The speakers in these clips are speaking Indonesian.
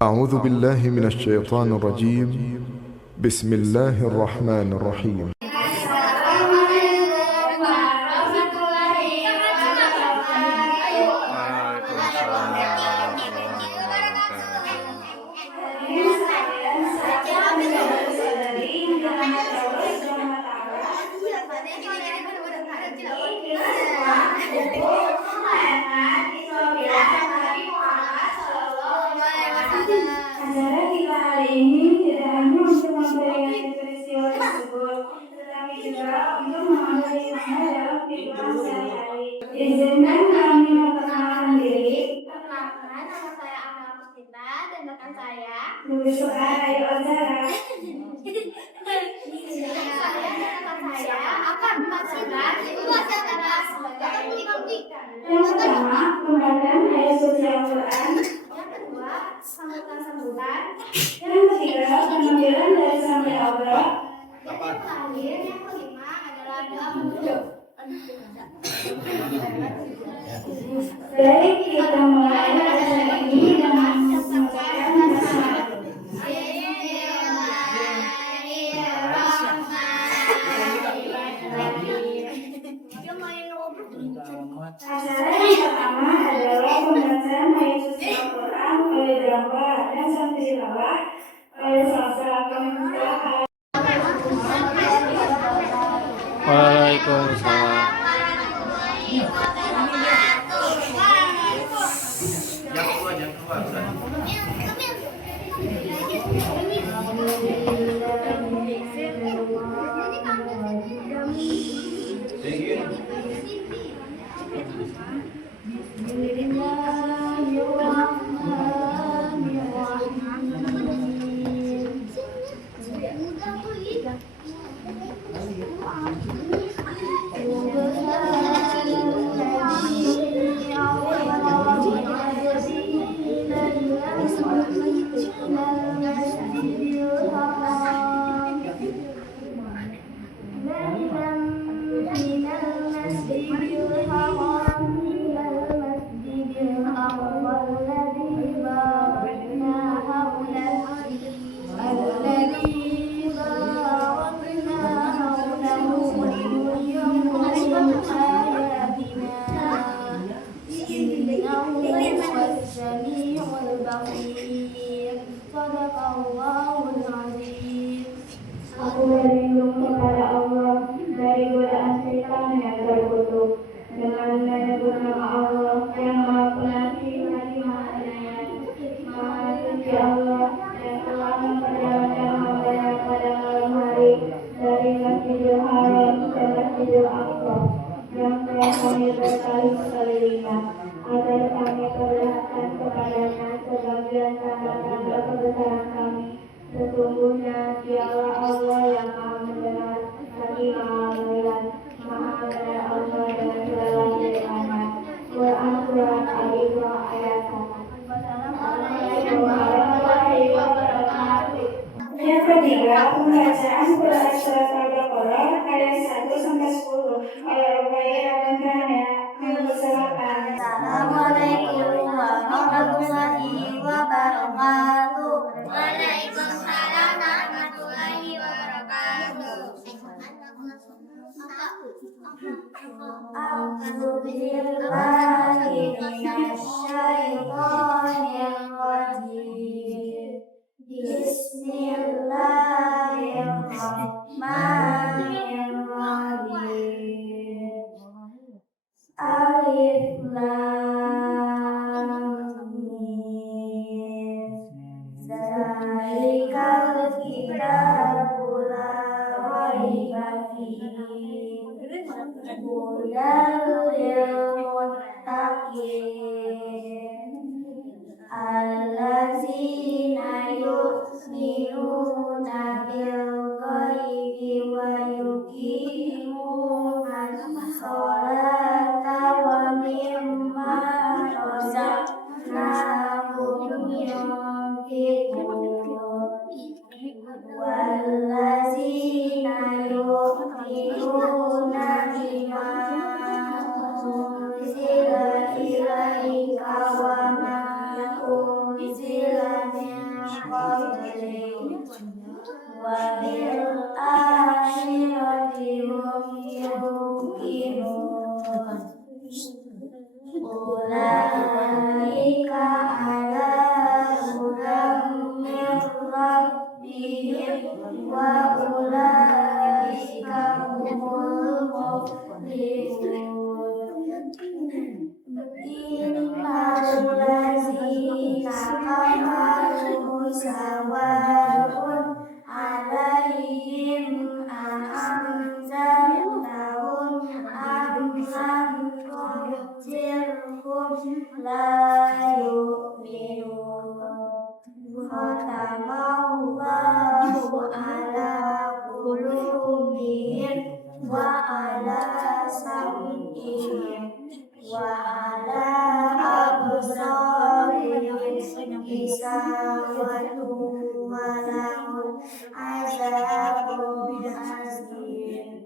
أعوذ بالله من الشيطان الرجيم. بسم الله الرحمن الرحيم. Acara kita hari ini tidak hanya untuk memperingati peristiwa tersebut, tetapi juga untuk mengambil hikmah dalam kehidupan sehari-hari. Izinkan kami memperkenalkan diri. Perkenalkan, nama saya Amel Puspita dan rekan saya Nulis Sekar Ayu Ozara. Saya dan rekan saya akan membacakan upacara sebagai berikut. Yang pertama, pembacaan ayat suci Al-Quran. Yang kedua, sambutan-sambutan. Yang ketiga, pengambilan dari Sampel Allah. Dan yang terakhir, yang kelima adalah doa penutup. Baik, kita mulai acara ini dengan membacakan basmalah. Acara yang pertama adalah pembacaan ayat suci Al-Quran oleh Jawa dan Santri Jawa oleh Salsa. Kami persilakan. Waalaikumsalam. Aku berlindung kepada Allah dari godaan setan yang terkutuk. Dengan menyebut nama Allah yang Maha Pengasih lagi Maha Penyayang. Maha suci Allah yang telah memperjalankan hamba-Nya pada malam hari dari Masjidil Haram ke Masjidil Aqsa yang telah kami berkali-kalimat agar kami perlihatkan kepadanya sebagian tanda-tanda kebesaran kami. Sesungguhnya dialah Allah yang Maha mendengar, lagi Maha melihat, Maha mendengar Allah dengan segala firman-Nya. Quran Surat Al-Isra ayat 1. Assalamualaikum warahmatullahi wabarakatuh. Yang ketiga, pembacaan Quran Surat Al-Baqarah ayat 1 sampai 10 oleh Ubayyah bin Kania. Kami persilakan. Assalamualaikum warahmatullahi wabarakatuh. Waalaikumsalam warahmatullahi wabarakatuh. A'udzu billahi minasyaitonir rajim. Bismillahirrahmanirrahim. Alif Lam Mim. Zalikal kitabu la raiba fihi. Hudal lil muttaqin. Allazina yu'minuna bil ghaibi wa yuqimunas sholata wa mimma razaqnahum yunfiqun. Wallazina yu'minuna bima unzila ilaika wa ma unzila min qablihim wa bil akhirati hum yuqinun ulaika ala hudan min rabbihim wa ulaika humul muflihun innal ladzina kafaru sawa'un 'alaihim a'anzartahum am lam tunzirhum la yu'minun khatamallahu 'ala qulubihim wa 'ala sam'ihim wa 'ala absarihim ghishawatun wa lahum 'adzabun 'adzim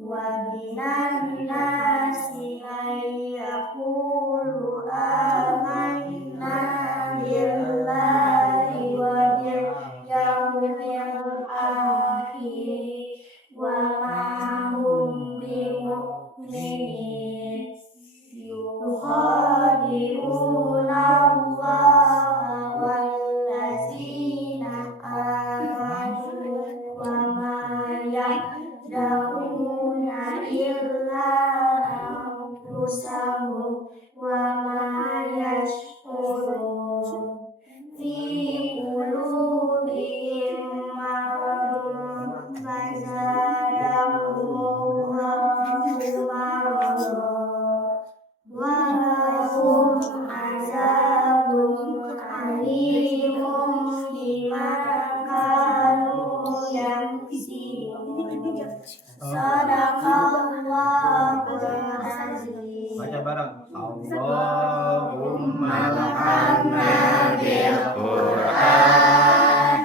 wa minan nasi may yaqulu amanna billahi wa bil yawmil akhir wa ma hum bimu'minin yukhadi'una Allah wallazina amanu wa ma yakhda'una illa anfusahum wa ma yash'urun fi qulubihim maradun fazadahumullahu maradan wa lahum azabun alimun bima kanu yaksibun. Sadaqallahul azim. Baca bareng. Allahumma arhamna bil Qur'an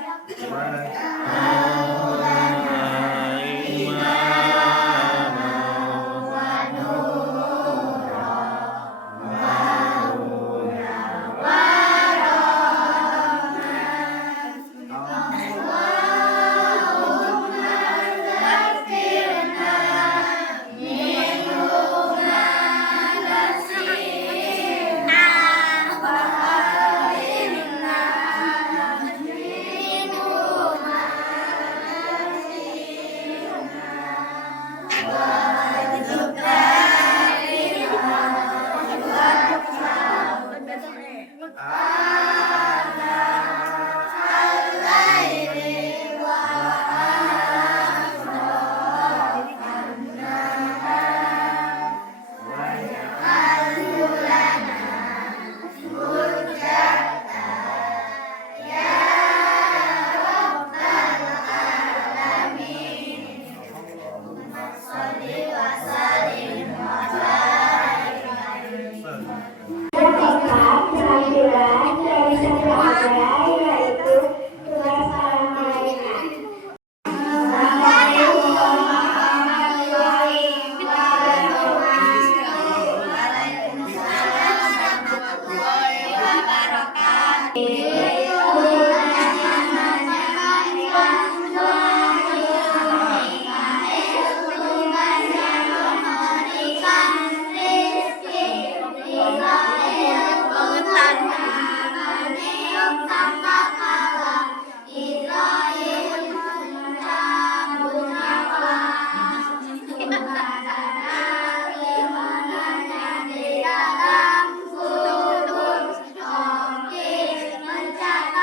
Mencatat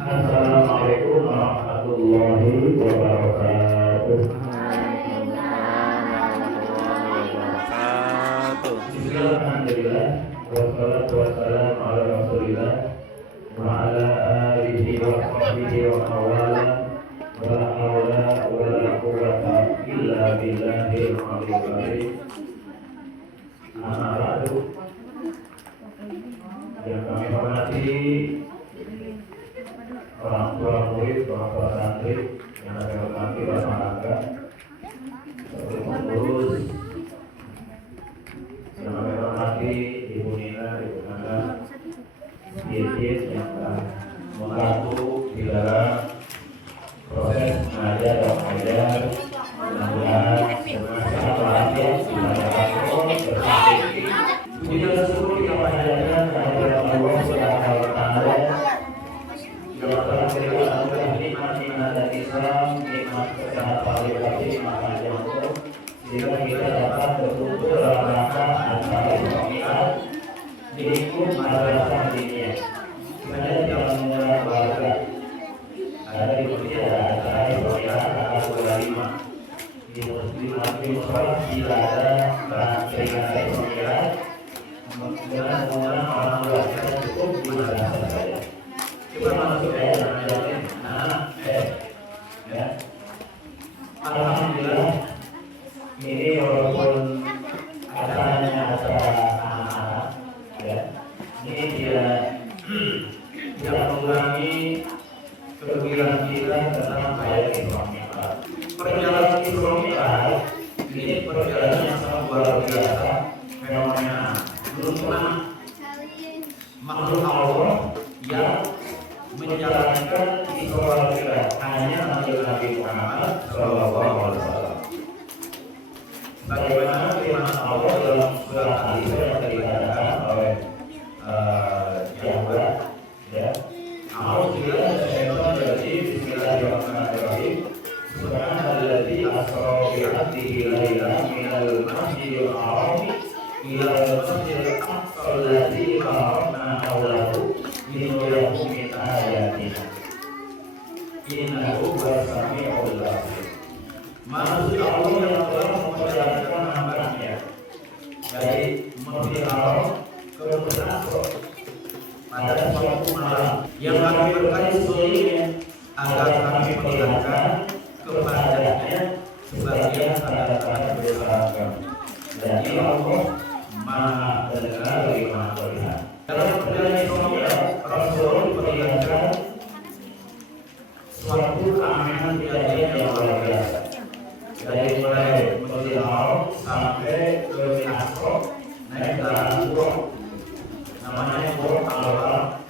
Assalamualaikum warahmatullahi wabarakatuh. Alhamdulillah, wassalatu wassalamu ala rasulillah wa ala alihi wa sahbihi wa mawala wa la hawla wa la quwwata illa billahil aliyyil azim. Amma ba'du. Yang kami hormati orang tua murid, orang tua santri yang kami hormati Bapak Angga, pengurus yang kami hormati Ibu Nina, Ibu Nanda, Yedid yang telah membantu di dalam proses mengajar dan mengajar. Mudah-mudahan dengan sehat walafiat kita dapat punya seluruh yang panjangnya kepada Allah Subhanahu wa Ta'ala. Yang telah berikan anugerah nikmat-nikmat dan Islam, nikmat kesehatan, nikmat panjang umur, sehingga kita dapat berkumpul dalam rangka acara pernikahan di lingkup madrasah diniyah. Sebenarnya jangan menggunakan keluarga. Ada di sini ada acara pernikahan tanggal 25 di musola tidak ada peringatan pernikahan. Dengan menggunakan orang tua kita cukup di madrasah saja. Coba masuk ya, jangan ya. Alhamdulillah, ini walaupun acaranya acara anak-anak, ya, ini tidak mengurangi kegiatan kita tentang bayar Islamiyah. Perjalanan Islamiyah ini perjalanan yang sangat luar biasa, fenomena. Belum pernah makhluk Allah yang menjalankan Islamiyah hanya Nabi Muhammad Sallallahu Alaihi Wasallam. Bagaimana firman Allah dalam surah Al-Isra yang dikatakan oleh Yahweh, ya, Alhamdulillah, Bismillahirrahmanirrahim. Subhanalladzi asra bi بهذه الليلة من المسجد الحرام إلى المسجد الأقصى الذي باركنا حوله لنريه من آياتنا إنه هو السميع البصير. Maksud Allah yang telah memperlihatkan hambanya dari Masjidil Haram ke Masjid pada suatu malam yang kami berkahi seluruhnya agar kami perlihatkan kepadanya sebagian tanda-tanda kebesaran kami. Dan ia Allah Maha Mendengar lagi Maha Melihat. Dalam perjalanan Israel, Rasul perlihatkan suatu keanehan kejadian yang luar biasa. Dari mulai Masjidil Haram sampai ke Al-Aqsa naik kendaraan buruk, namanya buruk Al-Haram,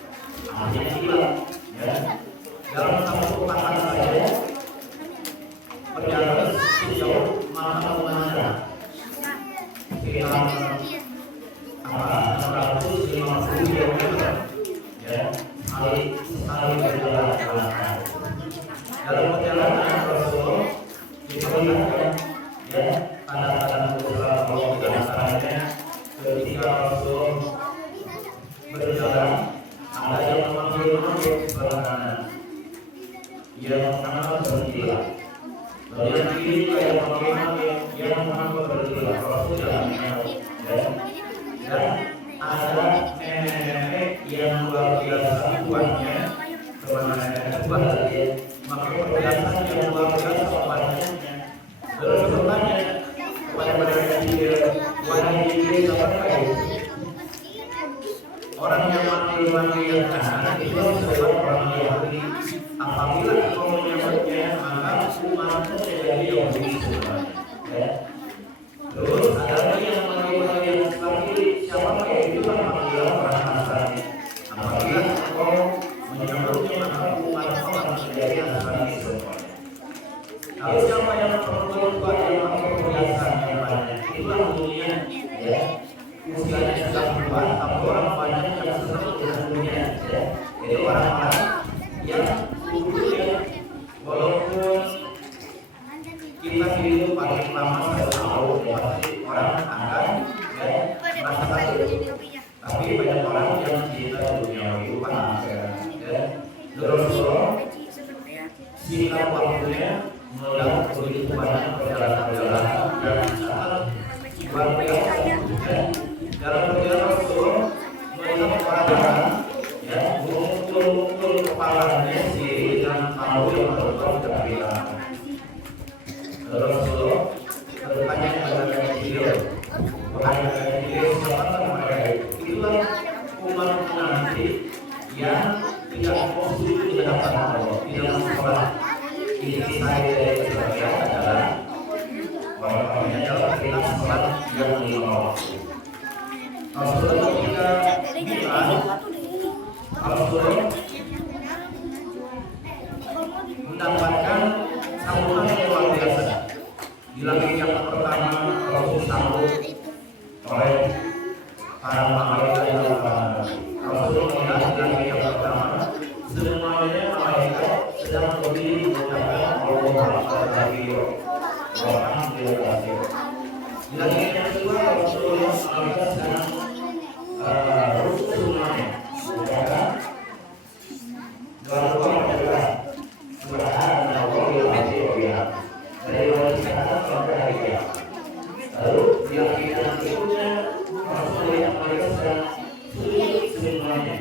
artinya kilat. Ya. Dalam satu pekan saja perjalanan sejauh mana sekitar 650 km. Ya, sekali perjalanan. Dalam perjalanan Rasul diperlihatkan ya tanda-tanda kebesaran Allah di antaranya ketika Rasul berjalan ada yang memanggil sebelah kanan, yang kanan berkilat, lalu yang kiri juga yang memanggil berkilat. Rasul jalan dan ada nenek-nenek yang luar biasa kuatnya kepada nenek kepada dia, maka perhiasan yang luar biasa kepadanya. Lalu bertanya kepada mereka juga, wahai Jibril, apakah itu? Orang yang memanggil yang kanan itu adalah orang Yahudi. Apabila kau menyebutnya, maka umatnya menjadi Yahudi sebenarnya. Ya. Terus ada lagi yang memanggil yang sebelah kiri, siapakah itu? Memanggil orang Nasrani. Apabila kau menyebutnya, maka umatnya akan menjadi Nasrani sebenarnya. Lalu siapa yang memperkuat yang perhiasan yang banyak? Itulah dunia, ya. Usianya sudah tua, tapi orang banyak yang senang dengan dunia, ya. Jadi orang-orang yang dulunya, walaupun kita hidup paling lama 1 tahun, pasti orang akan merasa takut. Tapi banyak orang yang cinta dunia itu akhirat, ya. Terus singkat waktunya melihat begitu banyak perjalanan-perjalanan yang sangat luar biasa. Dalam perjalanan Rasul melihat orang ya mengukul kepalanya sendiri dan tahu yang berubah kebiasaan. Rasul bertanya kepada beliau, siapa mereka? Itulah umat nanti yang tidak mau sujud di hadapan Allah, tidak mau sholat. Ini saya dari sebagian adalah orang-orang yang dalam kita sholat yang 5 waktu. Rasulullah ketika Rasulullah mendapatkan sambutan yang luar biasa. Di langit yang pertama Rasul sambut oleh para malaikat yang pertama. Rasul melihat di langit yang pertama semuanya malaikat sedang berdiri mengucapkan Alhamdulillah. Di langit yang kedua Rasulullah malaikat sedang semuanya mengucapkan Subhanallah dari wajah sampai hari kiamat. Lalu di langit yang berikutnya Rasulullah malaikat sedang sujud semuanya.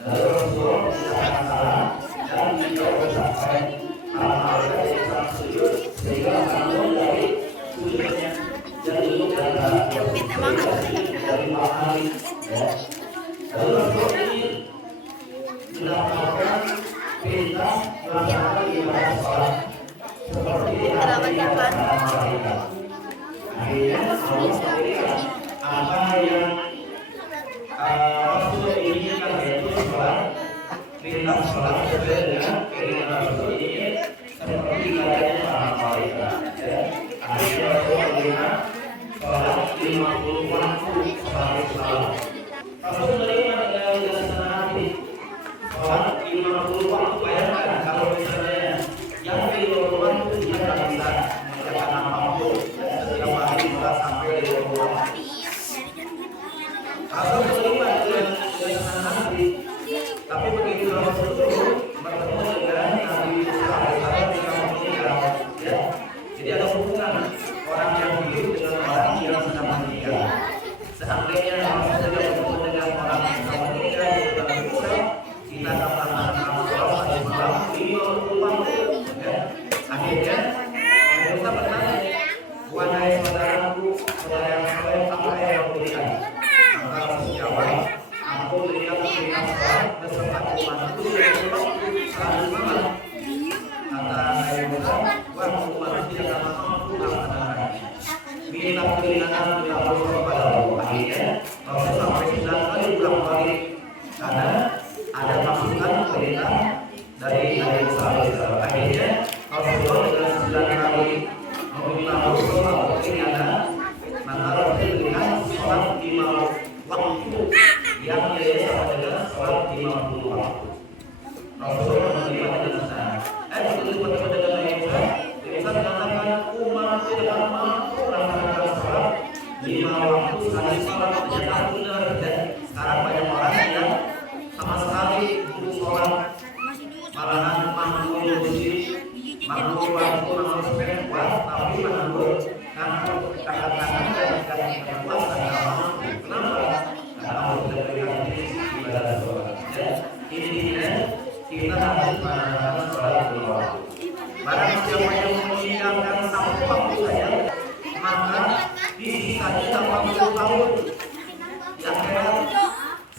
Lalu Rasulullah mengucapkan salam dan dijawab sampai malaikat yang sedang sujud sehingga bangun dari sujudnya dan duduk dari makhluk. Lalu Rasulullah ini mendapatkan perintah melaksanakan ibadah sholat seperti yang dilakukan malaikat. Akhirnya Allah memberikan apa yang Rasul inginkan, yaitu sholat, perintah sholat sesuai dengan keinginan Rasul ini seperti ibadahnya para malaikat. Akhirnya Rasul memberikan sholat 50 waktu sehari salat. Rasul menerima dengan senang hati. Sholat 50 waktu, bayangkan kalau misalnya yang di luar itu dia tak bisa mengerjakan apa Jadi ada hubungan orang yang hidup dengan orang yang sedang meninggal. Seandainya Rasul tidak bertemu dengan orang yang sedang meninggal di dalam kubur, kita akan melaksanakan sholat tadi malam 50 waktu. Akhirnya kita bertanya, wahai saudaraku, saudara yang soleh, apa yang berikan? Maka Rasul jawab, aku berikan sholat beserta umatku yang waktu salat malam. Kata Nabi Musa, waktu umatku tidak akan mampu melaksanakan. Minta keringanan minta Allah kepada Allah. Akhirnya Rasul sampai 9 kali pulang balik karena ada masukan perintah dari Nabi Musa alaihissalam. Akhirnya Rasulullah dengan 9 kali meminta Rasulullah keringanan, maka Rasul berikan sholat 5 waktu yang dia sama dengan sholat 50 waktu. Rasulullah menerima dengan senang. Begitu bertemu dengan Nabi Musa, Musa mengatakan umat tidak mampu melaksanakan sholat 5 waktu sekali sholat. Ternyata benar. Dan sekarang banyak orang yang sama sekali untuk sholat malahan makmur musik, makmur waktu, makmur sepeda kuat, tapi makmur karena tangan-tangan dan kuat tidak mampu. Kenapa? Karena Allah tidak berikan ibadah sholat. Intinya kita harus melaksanakan sholat 5 waktu. Barang siapa yang meninggalkan 1 waktu saja, maka disisanya 80 tahun. Di akhirat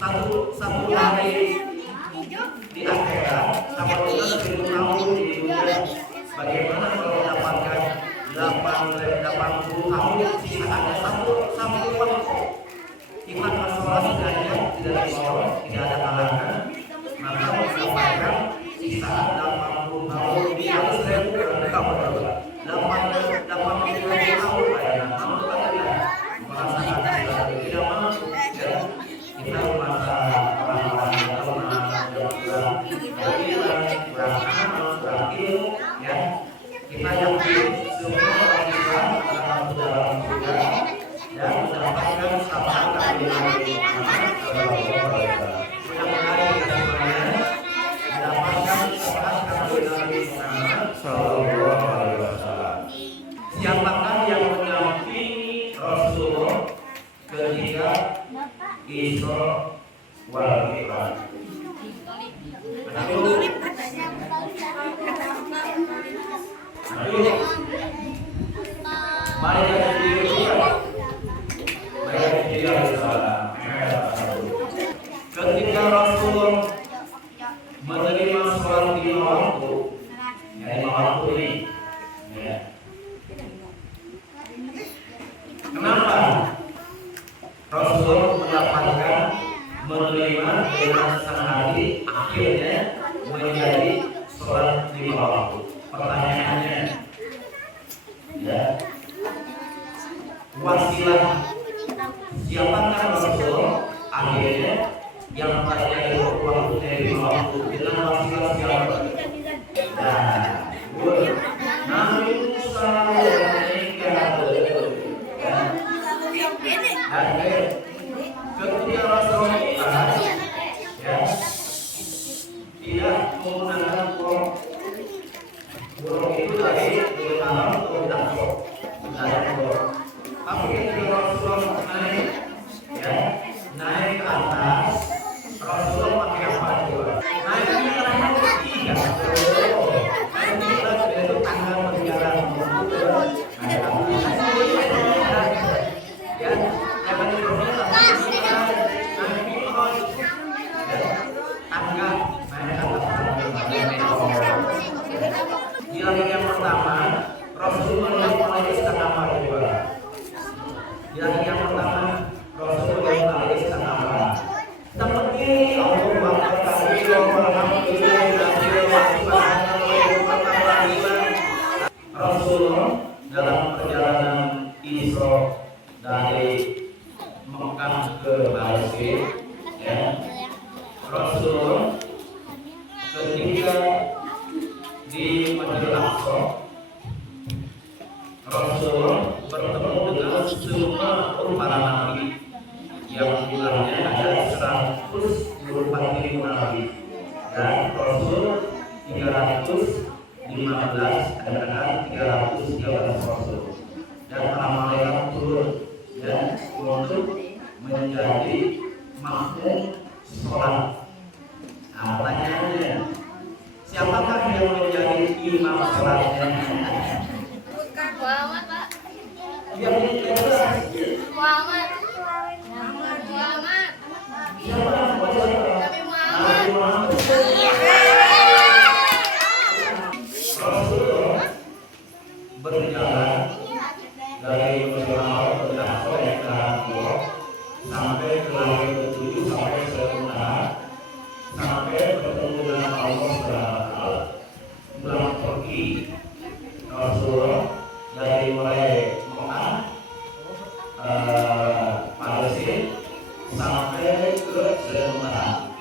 satu hari di akhirat sama dengan 1000 tahun di dunia. Bagaimana kalau mendapatkan 80 tahun sisanya satu waktu? Kita sholat saja tidak sholat, tidak ada halangan, maka mendapatkan sisaan 80 tahun di atas 1000 tahun. 80 tahun bayar, mampu ya merasakan tidak mampu ya. Kita merasa orang-orang yang lemah, kurang amal, kurang ilmu ya. Kita yakin semua orang Islam akan dalam surga dan mendapatkan syafaat dari Nabi Muhammad mudah-mudahan kita semuanya mendapatkan syafaat dari Nabi Muhammad sallallahu alaihi wasallam. Siapakah yang mendampingi Rasulullah ketika Isra wal Mi'raj? Mari kita diri ketika Rasul menerima sholat 5 waktu, ya 5 waktu ini, ya. Kenapa Rasul mendapatkan menerima dengan senang hati akhirnya menjadi sholat 5 waktu? Pertanyaannya, ya, wasilah siapakah Rasul akhirnya yang tadinya itu waktunya 5 waktu dengan wasilah siapa? Nabi Musa ketika Rasul ya tidak menggunakan burung itu dari malam ke dapur, tapi ketika Rasul naik ke atas, Rasul pakai apa juga? Naik ke atas tiga, naik ke atas itu tangga berjalan ya, jangan diperlukan tangga naik ke atas. Di hari yang pertama, Rasul mulai setengah malam juga. Di hari yang pertama, Rasul mulai setengah malam. Seperti Allah Rasulullah dalam perjalanan Isra dari Mekah ke Mesir, ya, Rasulullah ketika di Masjidil Aqsa, Rasulullah bertemu dengan semua para nabi yang jumlahnya ada 124.000 nabi dan Rasul 315 dan 313 atas Rasul dan malaikat turun dan untuk menjadi makmum sholat. Pertanyaannya, siapakah yang menjadi imam sholatnya? Muhammad, Pak. Yang jelas. Muhammad. Siapa yang baca? Nabi Muhammad. Nabi Muhammad. Rasulullah berjalan dari Masjidil ke Aqsa yang ke-2 sampai ke langit ke-7 sampai ke-6 sampai bertemu dengan Allah SWT. Pulang pergi Rasulullah dari mulai Mekah, Palestina sampai ke Jerusalem.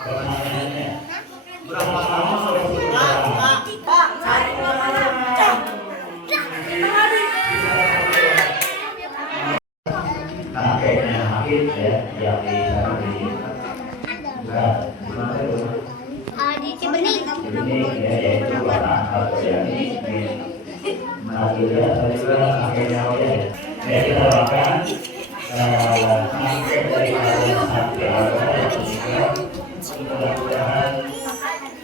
Pertanyaannya, berapa lama Rasulullah? Kakeknya Habib ya, yang di sana di mana itu? Di Cibening. Ini ya, yaitu anak atau yang ini. Nah, juga saya juga kakeknya ya. Kita doakan kakek dari Hati Allah mudah-mudahan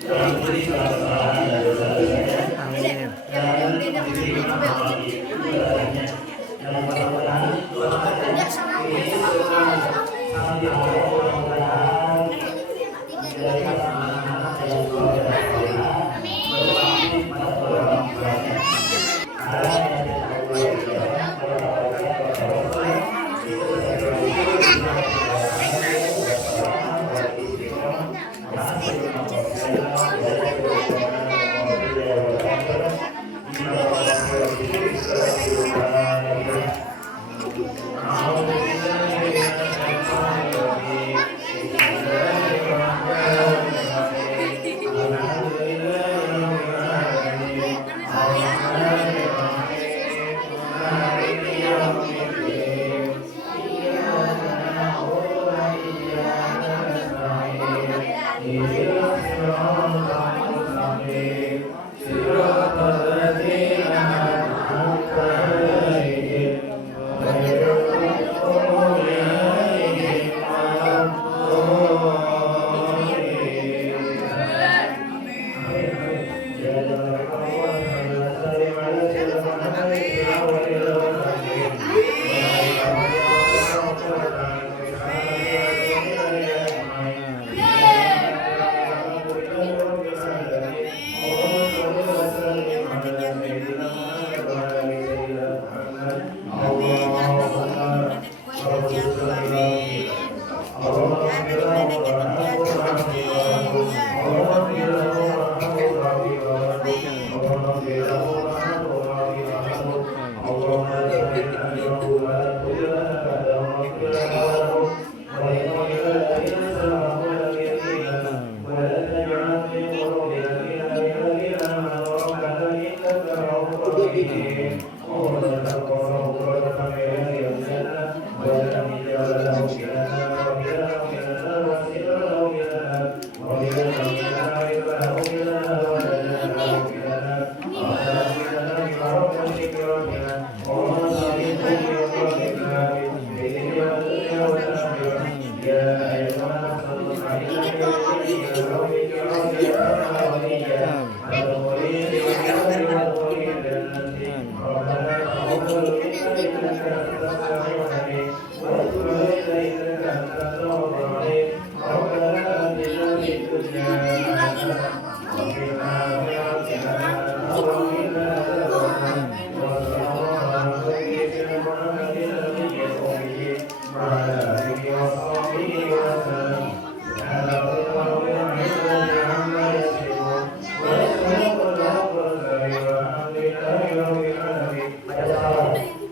yang beri kesalahan dan dosa-dosanya dan diberikan amal ibadahnya dan mudah-mudahan Tuhan ini kami mudah-mudahan menjadikan anak-anak yang soleh dan solehah berbakti pada orang tuanya. Ada yang tidak boleh dilakukan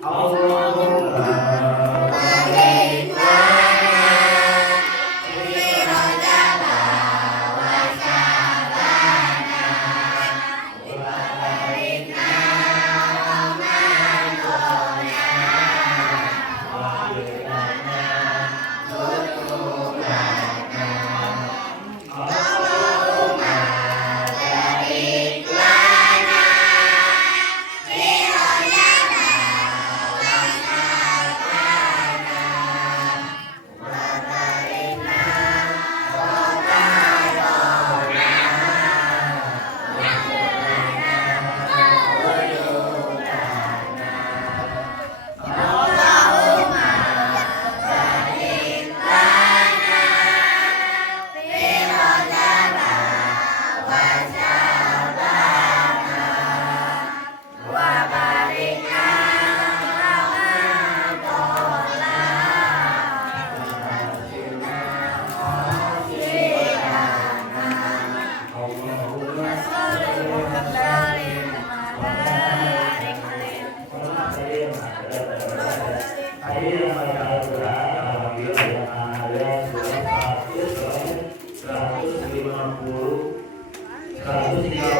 Allahumma 130